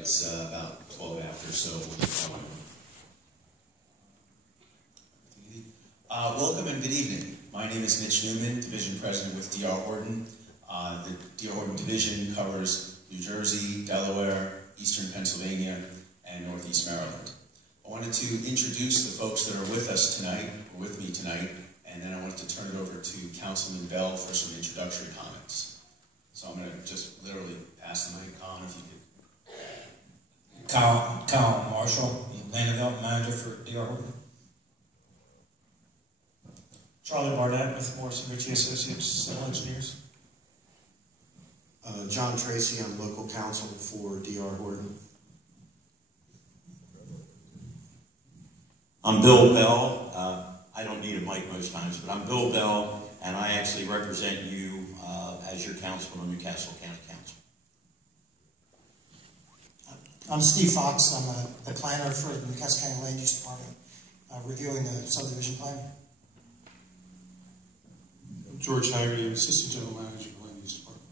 it's about 12 after, so we'll get going. Welcome and good evening. My name is Mitch Newman, Division President with D.R. Horton. The D.R. Horton Division covers New Jersey, Delaware, Eastern Pennsylvania, and Northeast Maryland. I wanted to introduce the folks that are with us tonight, or with me tonight, and then I wanted to turn it over to Councilman Bell for some introductory comments. So I'm going to just literally pass the mic on if you could. Kyle Marshall, Land Development Manager for D.R. Horton. Charlie Barnett with Morrison Ritchie Associates, Civil Engineers. John Tracy, I'm local counsel for D.R. Horton. I'm Bill Bell. I don't need a mic most times, but I'm Bill Bell, and I actually represent you as your councilman on Newcastle County Council. I'm Steve Fox. I'm the planner for the Newcastle County Land Use Department, reviewing the subdivision plan. George Haggerty, Assistant General Manager of the Land Use Department.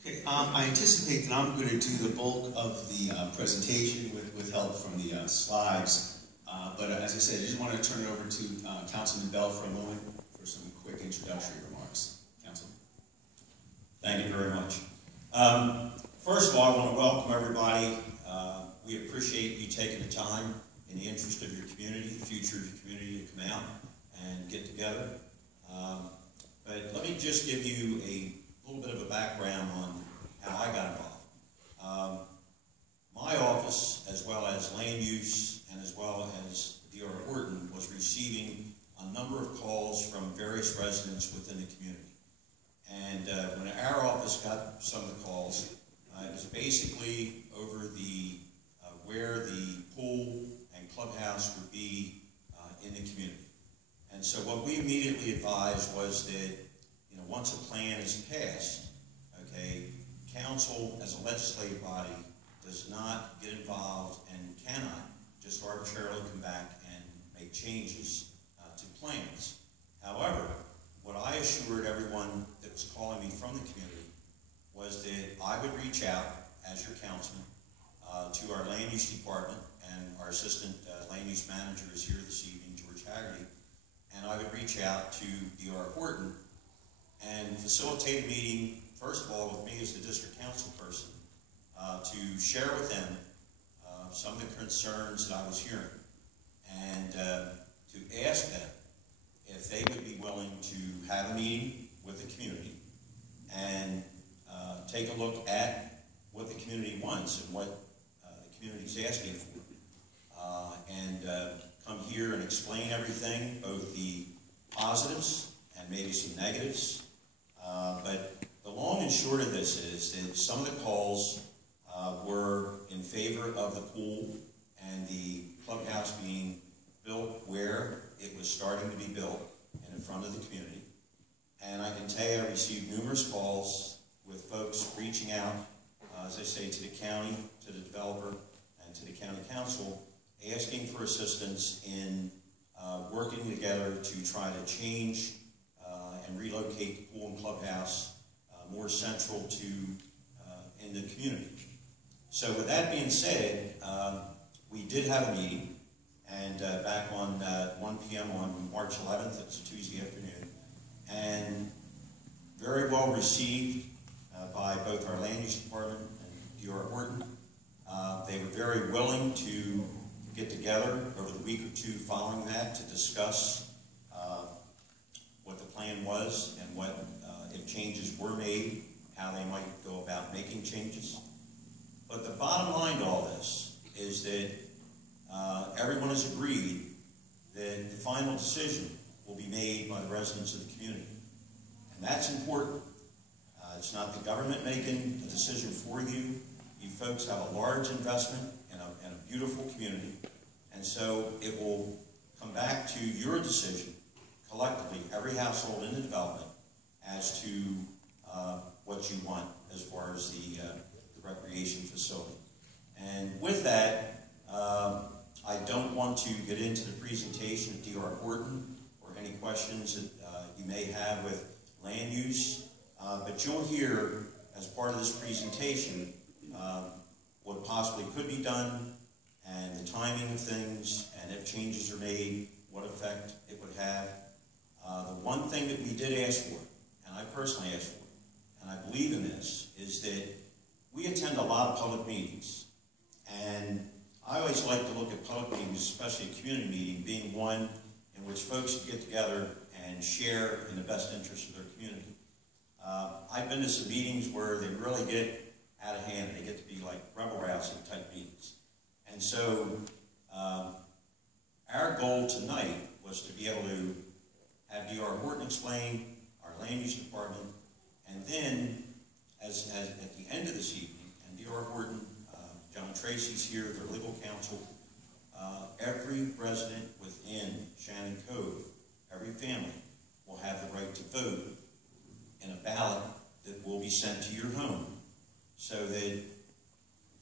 Okay, I anticipate that I'm going to do the bulk of the presentation with help from the slides. But as I said, I just want to turn it over to Councilman Bell for a moment for some quick introductory remarks. Councilman. Thank you very much. First of all, I want to welcome everybody. We appreciate you taking the time in the interest of your community, the future of your community, to come out and get together. But let me just give you a little bit of a background on how I got involved. My office, as well as land use and as well as D.R. Horton, was receiving a number of calls from various residents within the community. And when our office got some of the calls, it was basically over the where the pool and clubhouse would be in the community. And so what we immediately advised was that, you know, once a plan is passed, okay, council as a legislative body does not get involved and cannot just arbitrarily come back and make changes to plans. However, what I assured everyone that was calling me from the community was that I would reach out as your councilman to our land use department, and our assistant land use manager is here this evening, George Haggerty, and I would reach out to D.R. Horton and facilitate a meeting, first of all, with me as the district council person, to share with them some of the concerns that I was hearing, and to ask them if they would be willing to have a meeting with the community and take a look at what the community wants and what the community is asking for, and come here and explain everything, both the positives and maybe some negatives. But the long and short of this is that some of the calls were in favor of the pool and the clubhouse being built where it was starting to be built in front of the community. And I can tell you I received numerous calls with folks reaching out, as I say, to the county, to the developer, and to the county council, asking for assistance in working together to try to change and relocate the pool and clubhouse more central to in the community. So with that being said, we did have a meeting, and back on 1 p.m. on March 11th, it's a Tuesday afternoon, and very well received by both our land use department and D.R. Horton. They were very willing to get together over the week or two following that to discuss what the plan was and what, if changes were made, how they might go about making changes. But the bottom line to all this is that everyone has agreed that the final decision will be made by the residents of the community. And that's important. It's not the government making a decision for you. You folks have a large investment in a beautiful community. And so it will come back to your decision, collectively, every household in the development, as to what you want as far as the recreation facility. And with that, I don't want to get into the presentation of D.R. Horton or any questions that you may have with land use, but you'll hear, as part of this presentation, what possibly could be done, and the timing of things, and if changes are made, what effect it would have. The one thing that we did ask for, and I personally asked for, and I believe in this, is that we attend a lot of public meetings, and I always like to look at public meetings, especially a community meeting, being one in which folks get together and share in the best interest of their community. I've been to some meetings where they really get out of hand. They get to be like rebel-rousing type meetings. And so our goal tonight was to be able to have D.R. Horton explain our land use department, and then at the end of this evening, and D.R. Horton, John Tracy's here, their legal counsel, every resident within Shannon Cove, every family, will have the right to vote in a ballot that will be sent to your home, so that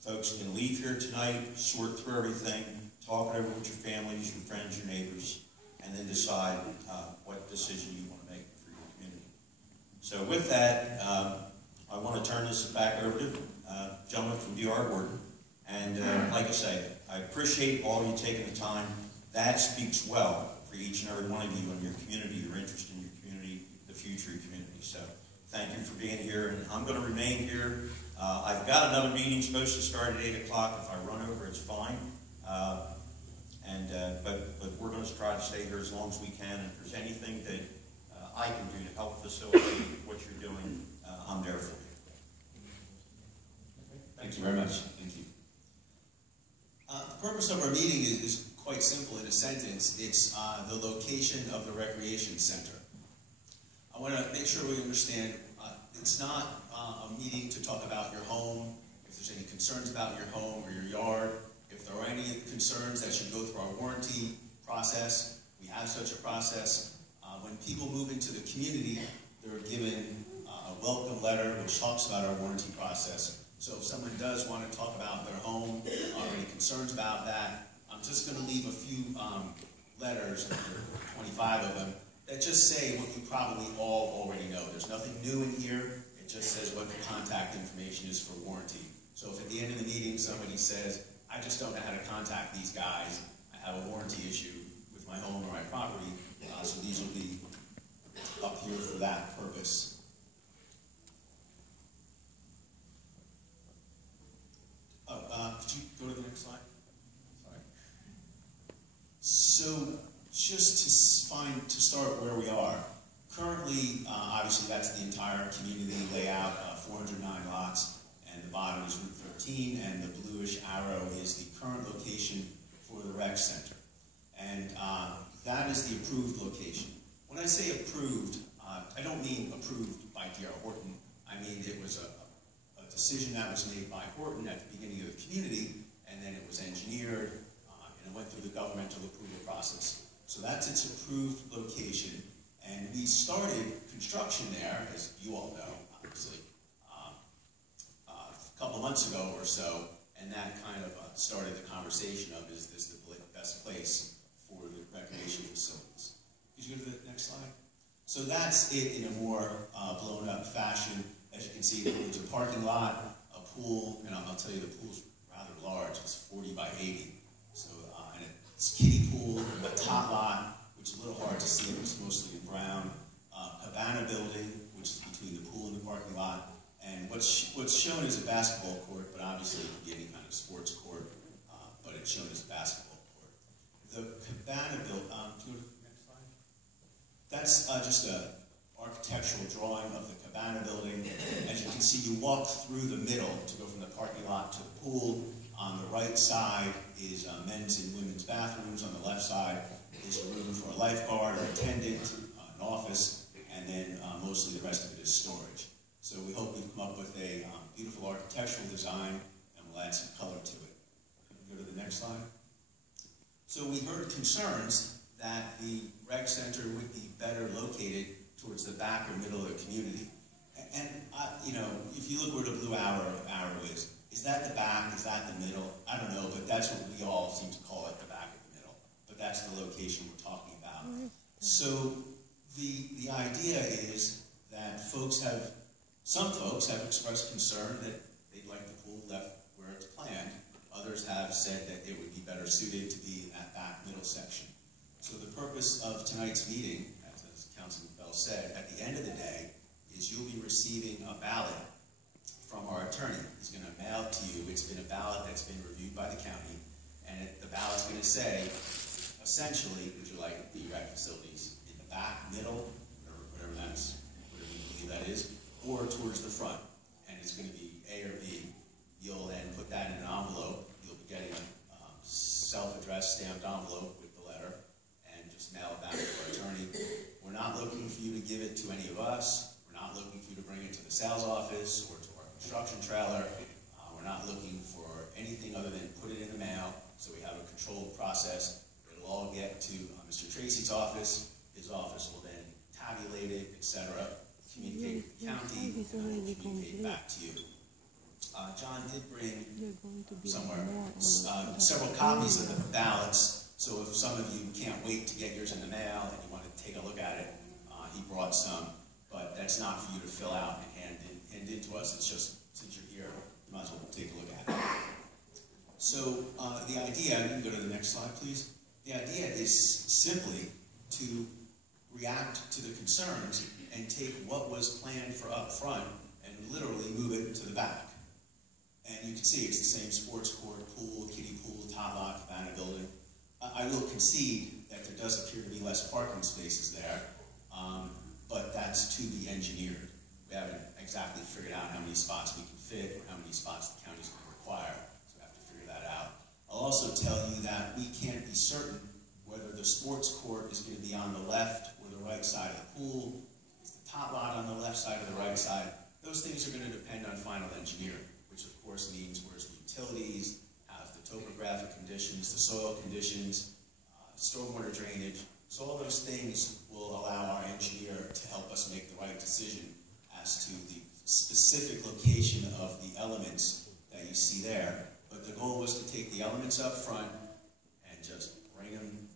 folks can leave here tonight, sort through everything, talk it over with your families, your friends, your neighbors, and then decide what decision you want to make for your community. So with that, I want to turn this back over to gentleman from D.R. Horton. And like I say, I appreciate all of you taking the time. That speaks well for each and every one of you and your community, your interest in your community, the future of your community. So thank you for being here, and I'm going to remain here. I've got another meeting supposed to start at 8 o'clock. If I run over, it's fine. But we're going to try to stay here as long as we can. And if there's anything that I can do to help facilitate what you're doing, I'm there for you. Thank you very much. Thank you. The purpose of our meeting is quite simple in a sentence. It's the location of the recreation center. I want to make sure we understand it's not a meeting to talk about your home, if there's any concerns about your home or your yard, if there are any concerns that should go through our warranty process. We have such a process. When people move into the community, they're given a welcome letter which talks about our warranty process. So if someone does want to talk about their home or any concerns about that, I'm just going to leave a few letters, 25 of them, that just say what you probably all already know. There's nothing new in here. It just says what the contact information is for warranty. So if at the end of the meeting somebody says, I just don't know how to contact these guys, I have a warranty issue with my home or my property, so these will be up here for that purpose. Could you go to the next slide? Sorry. So just to start where we are. Currently, obviously that's the entire community layout, 409 lots, and the bottom is Route 13, and the bluish arrow is the current location for the rec center. And that is the approved location. When I say approved, I don't mean approved by D.R. Horton. I mean it was a decision that was made by Horton at the beginning of the community, and then it was engineered, and it went through the governmental approval process. So that's its approved location. And we started construction there, as you all know, obviously, a couple of months ago or so, and that kind of started the conversation of, is this the best place for the recreation facilities? Could you go to the next slide? So that's it in a more blown up fashion. As you can see, there's a parking lot, a pool, and I'll tell you the pool's rather large. It's 40 by 80. So, and it's kiddie pool, a top lot, which is a little hard to see, but it's mostly in brown. Cabana building, which is between the pool and the parking lot. And what's shown is a basketball court, but obviously it could be any kind of sports court, but it's shown as a basketball court. The cabana building, do you go to the next slide? That's just an architectural drawing of the cabana building. As you can see, you walk through the middle to go from the parking lot to the pool. On the right side is men's and women's bathrooms. On the left side is a room for a lifeguard, an attendant, an office, and then mostly the rest of it is storage. So we hope we've come up with a beautiful architectural design, and we'll add some color to it. Go to the next slide. So we heard concerns that the rec center would be better located towards the back or middle of the community. And you know, if you look where the blue arrow is that the back, is that the middle? I don't know, but that's what we all seem to call it, the back or the middle. But that's the location we're talking about. So the idea is that some folks have expressed concern that they'd like the pool left Others have said that it would be better suited to be in that back middle section. So the purpose of tonight's meeting, as Councilman Bell said, at the end of the day, is you'll be receiving a ballot from our attorney. He's going to mail it to you. It's been a ballot that's been reviewed by the county, and the ballot's going to say, essentially, would you like the rec facilities in the back, middle, or whatever you believe that is, or towards the front, and it's going to be A or B. You'll then put that in an envelope. You'll be getting a self-addressed stamped envelope with the letter, and just mail it back to our attorney. We're not looking for you to give it to any of us. We're not looking for you to bring it to the sales office or to our construction trailer. We're not looking for anything other than put it in the mail, so we have a controlled process. It'll all get to Mr. Tracy's office. His office will then tabulate it, etc., communicate with the county, and we'll communicate back to you. John did bring somewhere several copies of the ballots, so if some of you can't wait to get yours in the mail and you want to take a look at it, he brought some, but that's not for you to fill out and hand in to us. It's just, since you're here, you might as well take a look at it. So the idea, you can go to the next slide, please. The idea is simply to react to the concerns and take what was planned for up front and literally move it to the back. And you can see it's the same sports court, pool, kiddie pool, top lot, cabana building. I will concede that there does appear to be less parking spaces there, but that's to be engineered. We haven't exactly figured out how many spots we can fit or how many spots the county's going to require, so we have to figure that out. I'll also tell you that we can't be certain whether the sports court is going to be on the left or the right side of the pool. Is the top lot on the left side or the right side? Those things are going to depend on final engineering, which of course means where's the utilities, how's the topographic conditions, the soil conditions, stormwater drainage. So all those things will allow our engineer to help us make the right decision as to the specific location of the elements that you see there. But the goal was to take the elements up front and just bring them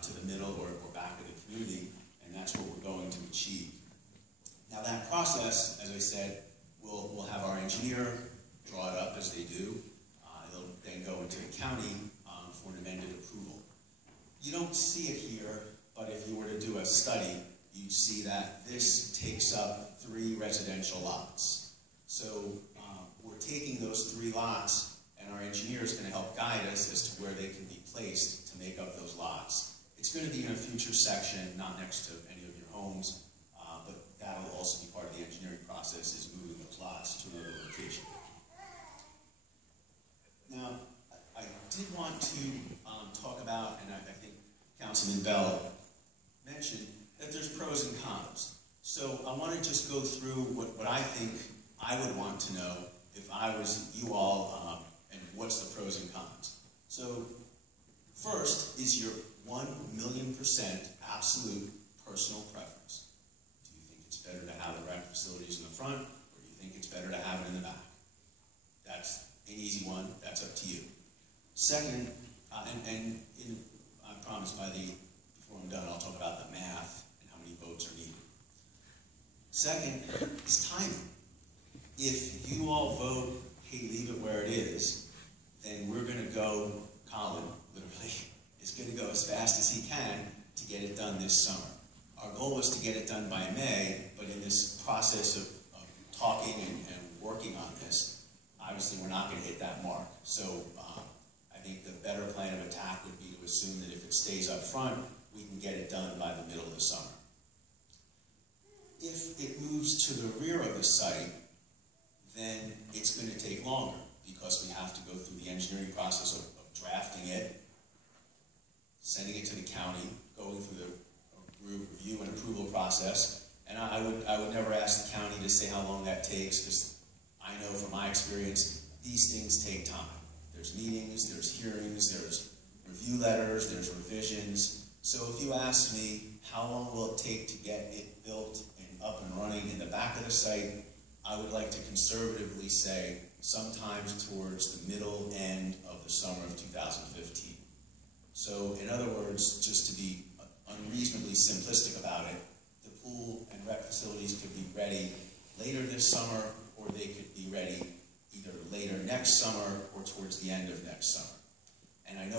to the middle or back of the community, and that's what we're going to achieve. Now that process, as I said, we'll have our engineer draw it up as they do. It'll then go into the county for an amended approval. You don't see it here, but if you were to do a study, you'd see that this takes up 3 residential lots. So we're taking those 3 lots, and our engineer is going to help guide us as to where they can be placed to make up those lots. It's going to be in a future section, not next to any of your homes, but that'll also be part of the engineering process, is moving those lots to another location. Now, I did want to talk about, and I think Councilman Bell mentioned, that there's pros and cons. So I want to just go through what I think I would want to know if I was you all, and what's the pros and cons. So first is your 1,000,000% absolute personal preference. Do you think it's better to have the rec facilities in the front, or do you think it's better to have it in the back? That's an easy one. That's up to you. Second, I promise before I'm done, I'll talk about the math and how many votes are needed. Second is timing. If you all vote, hey, leave it where it is, then we're going to go, Colin, literally, is going to go as fast as he can to get it done this summer. Our goal was to get it done by May, but in this process of talking and working on this, obviously we're not going to hit that mark. So I think the better plan of attack would be to assume that if it stays up front, we can get it done by the middle of the summer. If it moves to the rear of the site, then it's going to take longer because we have to go through the engineering process of drafting it, sending it to the county, going through the review and approval process. And I would never ask the county to say how long that takes, because I know from my experience, these things take time. There's meetings, there's hearings, there's review letters, there's revisions. So if you ask me, how long will it take to get it built and up and running in the back of the site, I would like to conservatively say sometimes towards the middle end of the summer of 2015. So in other words, just to be unreasonably simplistic about it, the pool and rec facilities could be ready later this summer, or they could be ready either later next summer or towards the end end of next summer. And I know